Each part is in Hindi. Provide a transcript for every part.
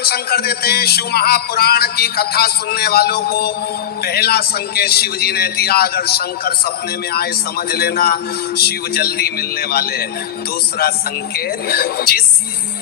भगवान शंकर देते हैं शिव महापुराण की कथा सुनने वालों को पहला संकेत शिव जी ने दिया, अगर शंकर सपने में आए समझ लेना शिव जल्दी मिलने वाले हैं। दूसरा संकेत, जिस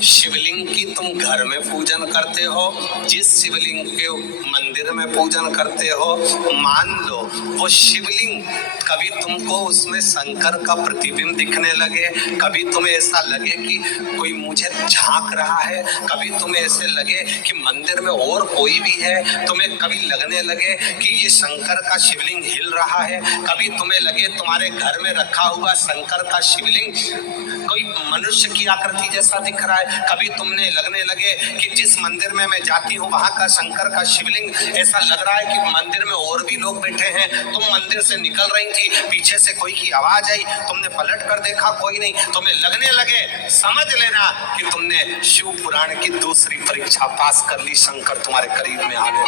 शिवलिंग की तुम घर में पूजन करते हो, जिस शिवलिंग के मंदिर में पूजन करते हो, मान लो वो शिवलिंग कभी तुमको उसमें शंकर का प्रतिबिंब दिखने लगे, कभी तुम्हें ऐसा लगे कि कोई मुझे झांक रहा है, कभी तुम्हें ऐसे लगे कि मंदिर में और कोई भी है, तुम्हें कभी लगने लगे कि ये शंकर का शिवलिंग हिल रहा है, कभी तुम्हें लगे तुम्हारे घर में रखा हुआ शंकर का शिवलिंग कोई मनुष्य की आकृति जैसा दिख रहा है, कभी तुमने लगने लगे कि जिस मंदिर में मैं जाती हूँ वहां का शंकर का शिवलिंग ऐसा लग रहा है कि मंदिर में और भी लोग बैठे हैं, तुम मंदिर से निकल रही थी, पीछे से कोई की आवाज आई, तुमने पलट कर देखा कोई नहीं, तुम्हें लगने लगे, समझ लेना कि तुमने शिव पुराण की दूसरी परीक्षा पास कर ली, शंकर तुम्हारे करीब में आ गया,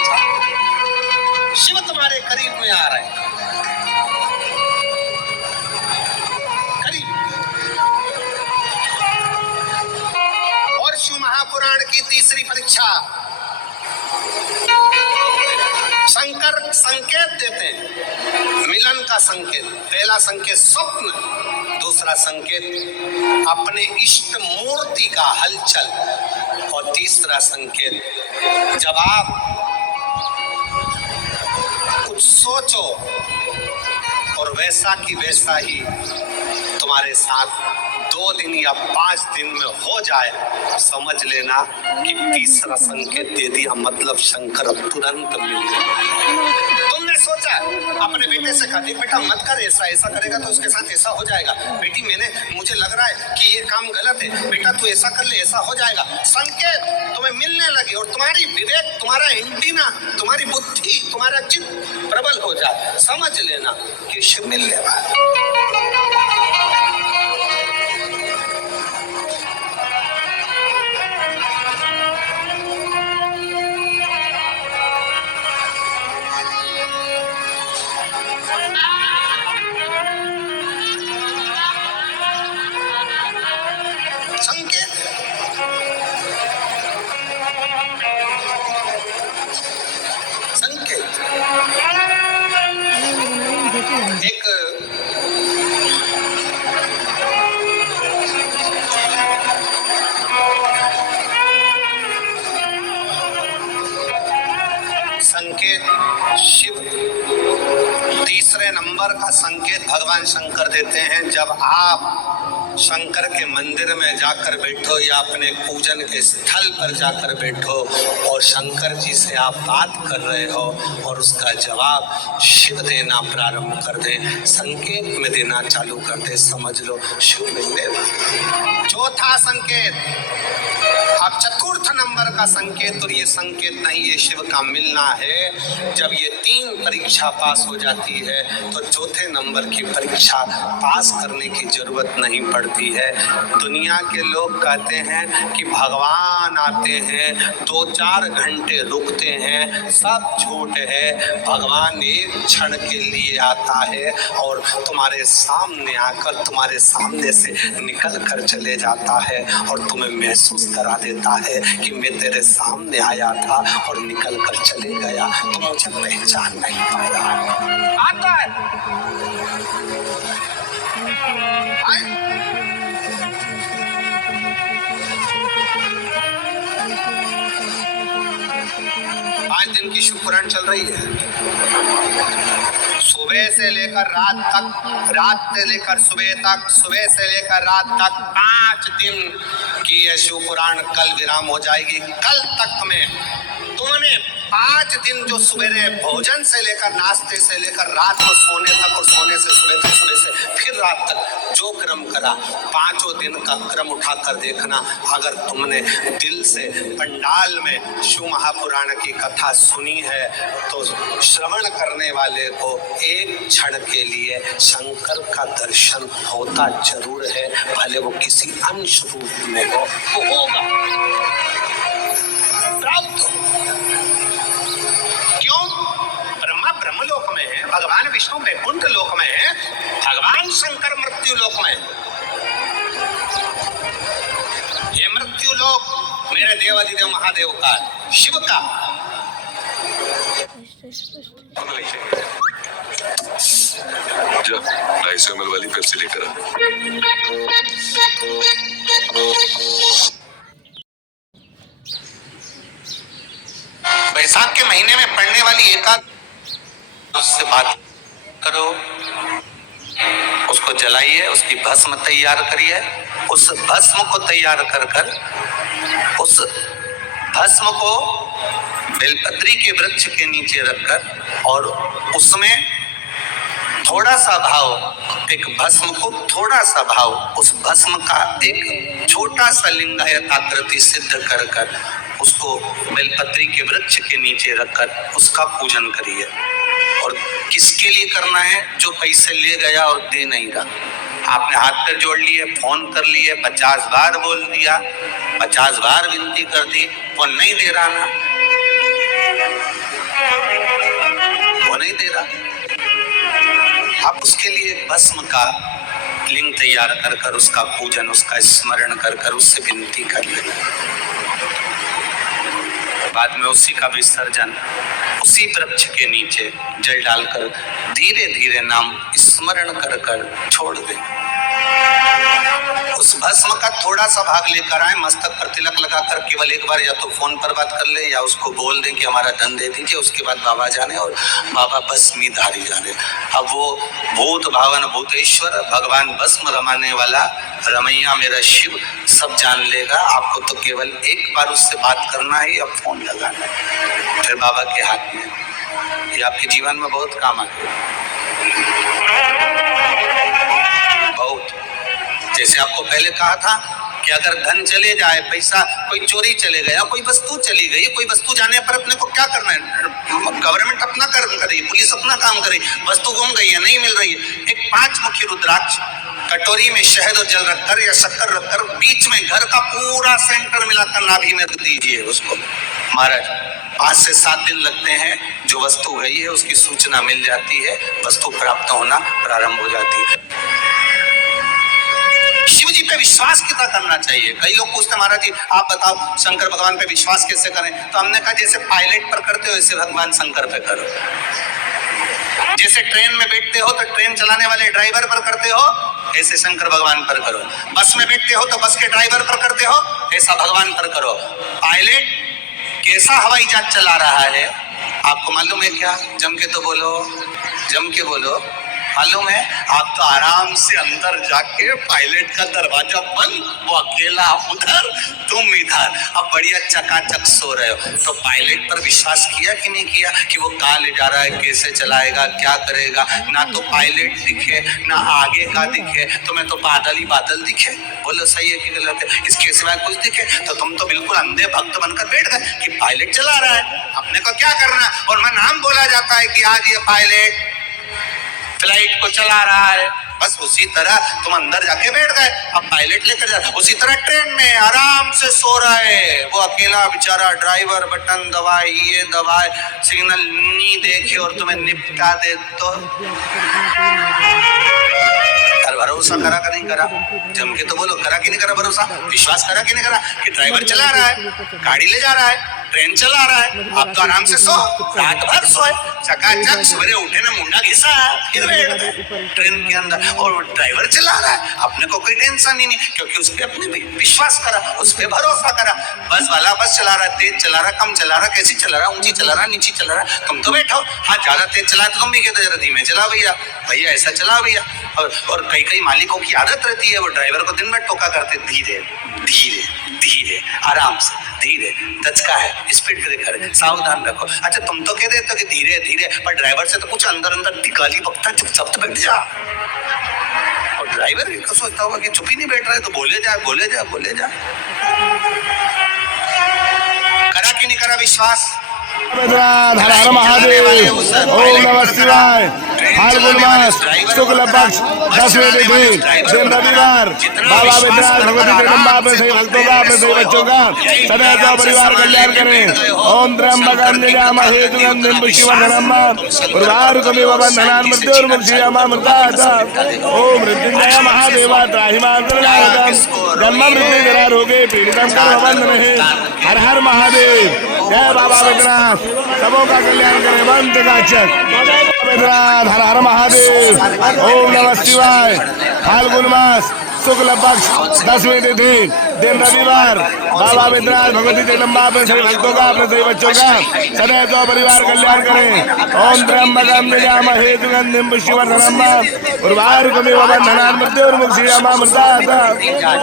शिव तुम्हारे करीब में आ रहे हैं, शिव महापुराण की तीसरी परीक्षा शंकर संकेत देते हैं, मिलन का संकेत। पहला संकेत स्वप्न, दूसरा संकेत अपने इष्ट मूर्ति का हलचल, और तीसरा संकेत जब आप कुछ सोचो और वैसा की वैसा ही तुम्हारे साथ 2 दिन या 5 दिन में हो जाए, समझ लेना कि तीसरा संकेत दे दिया, मतलब शंकर अब तुरंत मिल गए। तुमने सोचा अपने बेटे से कहा, बेटा मत कर ऐसा, ऐसा करेगा तो उसके साथ ऐसा हो जाएगा, बेटी मुझे लग रहा है कि ये काम गलत है, बेटा तू ऐसा कर ले, ऐसा हो जाएगा। संकेत तुम्हें मिलने लगे और तुम्हारी विवेक, तुम्हारा एंटीना, तुम्हारी बुद्धि, तुम्हारा चित्त प्रबल हो जाए, समझ लेना कि शिव मिलने वाला। संकेत शिव तीसरे नंबर का संकेत भगवान शंकर देते हैं, जब आप शंकर के मंदिर में जाकर बैठो या अपने पूजन के स्थल पर जाकर बैठो और शंकर जी से आप बात कर रहे हो और उसका जवाब शिव देना प्रारंभ कर दे, संकेत में देना चालू कर दे, समझ लो शिव मिलने वाला। चौथा संकेत, अब चतुर्थ नंबर का संकेत, और ये संकेत नहीं, ये शिव का मिलना है। जब ये 3 परीक्षा पास हो जाती है तो चौथे नंबर की परीक्षा पास करने की जरूरत नहीं पड़ती है। दुनिया के लोग कहते हैं कि भगवान आते हैं 2-4 घंटे रुकते हैं, सब झूठ है। भगवान एक क्षण के लिए आता है और तुम्हारे सामने आकर तुम्हारे सामने से निकल कर चले जाता है और तुम्हें महसूस करा देता है कि मैं तेरे सामने आया था और निकल कर चले गया, तो मुझे पहचान नहीं पाया। आता है पाँच दिन की शिव पुराण चल रही है, सुबह से लेकर रात तक, रात से लेकर सुबह तक, सुबह से लेकर रात तक 5 दिन की यह शिव पुराण कल विराम हो जाएगी। कल तक में तुमने 5 दिन जो सवेरे भोजन से लेकर नाश्ते से लेकर रात को सोने तक और सोने से सुबह तक, सुबह से फिर रात तक जो क्रम करा, 5 दिन का क्रम उठाकर देखना। अगर तुमने दिल से पंडाल में शिव महापुराण की कथा सुनी है तो श्रवण करने वाले को एक क्षण के लिए शंकर का दर्शन होता जरूर है, भले वो किसी अंश रूप में हो, वो होगा प्राप्त। क्यों? ब्रह्मा ब्रह्मलोक में है, भगवान विष्णु वैकुंठ लोक में है, भगवान शंकर मृत्यु लोक में। ये मृत्यु लोक मेरे देव देवाधिदेव महादेव का, शिव का। जा 250 ml वाली पेप्सी लेकर आ। बैसाख के महीने में पड़ने वाली एकादशी, उससे बात करो, उसको जलाइए, उसकी भस्म तैयार करिए। उस भस्म को तैयार कर उस भस्म को बेलपत्री के वृक्ष के नीचे रखकर और उसमें थोड़ा सा भाव, एक भस्म को थोड़ा सा भाव, उस भस्म का एक छोटा सा लिंगायत आकृति सिद्ध कर उसको बेलपत्री के वृक्ष के नीचे रखकर उसका पूजन करिए। और किसके लिए करना है? जो पैसे ले गया और दे नहीं रहा। आपने हाथ पैर जोड़ लिए, फोन कर लिए, 50 बार बोल दिया, 50 बार विनती कर दी, वो नहीं दे रहा ना, वो नहीं दे रहा। आप उसके लिए भस्म का लिंग तैयार कर उसका पूजन, उसका स्मरण कर उससे विनती कर ले। बाद में उसी का विसर्जन उसी वृक्ष के नीचे जल डालकर धीरे धीरे नाम स्मरण कर छोड़ दे। उस भस्म का थोड़ा सा भाग लेकर आए, मस्तक पर तिलक लगाकर केवल एक बार या तो फोन पर बात कर ले या उसको बोल दें कि हमारा धन दे दीजिए। उसके बाद बाबा जाने और बाबा भस्मी धारी जाने। अब वो भूत भावन भूतेश्वर भगवान भस्म रमाने वाला रमैया मेरा शिव सब जान लेगा। आपको तो केवल एक बार उससे बात करना है या फोन लगाना है, फिर बाबा के हाथ में। ये आपके जीवन में बहुत काम आएगा, बहुत। जैसे आपको पहले कहा था कि अगर धन चले जाए, पैसा कोई चोरी चले गया, कोई वस्तु चली गई, कोई वस्तु जाने पर अपने को क्या करना है? गवर्नमेंट अपना काम करे, पुलिस अपना काम करे, वस्तु गुम गई है, नहीं मिल रही है, एक 5 मुखी रुद्राक्ष कटोरी में शहद और जल रखकर या शक्कर रखकर बीच में घर का पूरा सेंटर मिलाकर नाभि में रख दीजिए उसको। महाराज 5 से 7 दिन लगते हैं, जो वस्तु गई है उसकी सूचना मिल जाती है, वस्तु प्राप्त होना प्रारंभ हो जाती है। शिव जी पे विश्वास कितना करना चाहिए? कई लोग पूछते महाराज जी आप बताओ शंकर भगवान पे विश्वास कैसे करें? तो हमने कहा जैसे पायलट पर करते हो वैसे भगवान शंकर पे करो। जैसे ट्रेन में बैठते हो तो ट्रेन चलाने वाले ड्राइवर पर करते हो, ऐसे शंकर भगवान पर करो। बस में बैठते हो तो बस के ड्राइवर पर करते हो, ऐसा भगवान पर करो। पायलट कैसा हवाई जहाज चला रहा है आपको मालूम है क्या? जम के तो बोलो, जम के बोलो। मालूम है? आप तो आराम से अंदर जाके पायलट का दरवाजा बंद, वो अकेला उधर, तुम इधर, अब बढ़िया चकाचक सो रहे हो। तो पायलट पर विश्वास किया कि नहीं किया कि वो कहाँ ले जा रहा है, कैसे चलाएगा, क्या करेगा? ना तो पायलट दिखे ना आगे का दिखे, तुम्हें तो बादल ही बादल दिखे। बोलो सही है कि गलत है? इसके सिवाय कुछ दिखे तो तुम तो बिल्कुल अंधे भक्त बनकर बैठ गए कि पायलट चला रहा है, अपने को क्या करना। और मैं नाम बोला जाता है कि आज ये पायलट फ्लाइट को चला रहा है, बस उसी तरह तुम अंदर जाके बैठ गए, अब पायलट लेकर जा। उसी तरह ट्रेन में आराम से सो रहा है वो अकेला बेचारा, ड्राइवर बटन दबाए, ये दबाए, सिग्नल नहीं देखे और तुम्हें निपटा दे तो भरोसा करा कि नहीं करा? जम के तो बोलो, करा कि नहीं करा भरोसा? विश्वास करा कि नहीं करा कि ड्राइवर चला रहा है, गाड़ी ले जा रहा है, ट्रेन चला रहा है, आप तो आराम से सो, रात भर सोए, चकाचक सवेरे उठे ना मुंडा घिसा फिर बैठ गए ट्रेन के अंदर, और ड्राइवर चला रहा है, अपने को कोई टेंशन ही नहीं क्योंकि उस पर अपने विश्वास करा, उस पर भरोसा करा। बस वाला बस चला रहा है, तेज चला रहा, कम चला रहा, कैसी चला रहा, ऊंची चला रहा, नीची चला रहा, तुम तो बैठो। हाँ ज्यादा तेज चला तो तुम भी कहते जरा धीमे चला भैया, भैया ऐसा चला भैया। और कई मालिकों की आदत रहती है, वो ड्राइवर को दिन में टोका करते, धीरे धीरे धीरे आराम से, धीरे दचका है, स्पीड ब्रेकर है, सावधान रखो। अच्छा तुम तो कह देते हो कि धीरे धीरे, पर ड्राइवर से तो कुछ अंदर अंदर गाली बकता, चुपचाप तो बैठ जा। और ड्राइवर भी सोचता होगा कि चुप ही नहीं बैठ रहा है तो बोले जा बोले जा बोले जा। करा कि नहीं करा विश्वास? हर हर महादेव, ओम नमः शिवाय। फाल्गुन मास शुक्ल पक्ष 10वें तिथि दिन रविवार बाबा विद्यानाथ भगवती जगदम्बा अपने सभी भक्तों का अपने सभी बच्चों का सदैव परिवार कल्याण करें। ओम त्र्यंबकं यजामहे सुगंधिं पुष्टिवर्धनम् उर्वारुकमिव बन्धनान् मृत्योर्मुक्षीयमामृतात्। ओम मृत्युंजय महादेवा त्राहि मां शरणागतम् जन्म मृत्यु जरा रोगे पीड़ितं कर्मबन्धने। हर हर महादेव। जय बाबा विद्यानाथ सबों का कल्याण करें। बंद का चक विद्यानाथ हर हर महादेव। ओम नमः शिवाय। फाल्गुन मास शुक्ल पक्ष 10वें तिथि दिन रविवार बाबा विद्यानाथ भगवती जगदम्बा अपने सभी भक्तों का अपने सभी बच्चों का सदैव परिवार कल्याण करें। ओम त्र्यंबकं यजामहे सुगंधिं पुष्टिवर्धनम् उर्वारुकमिव बन्धनान् मृत्योर्मुक्षीयमामृतात्।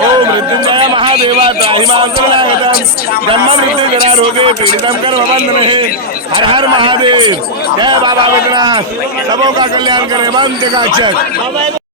ओम मृत्युंजय महादेवा त्राहि मां शरणागतम् जन्म मृत्यु जरा रोगे पीड़ितं कर्मबन्धने। हर हर महादेव। जय बाबा विद्यानाथ सबों का कल्याण करें। बंद का चक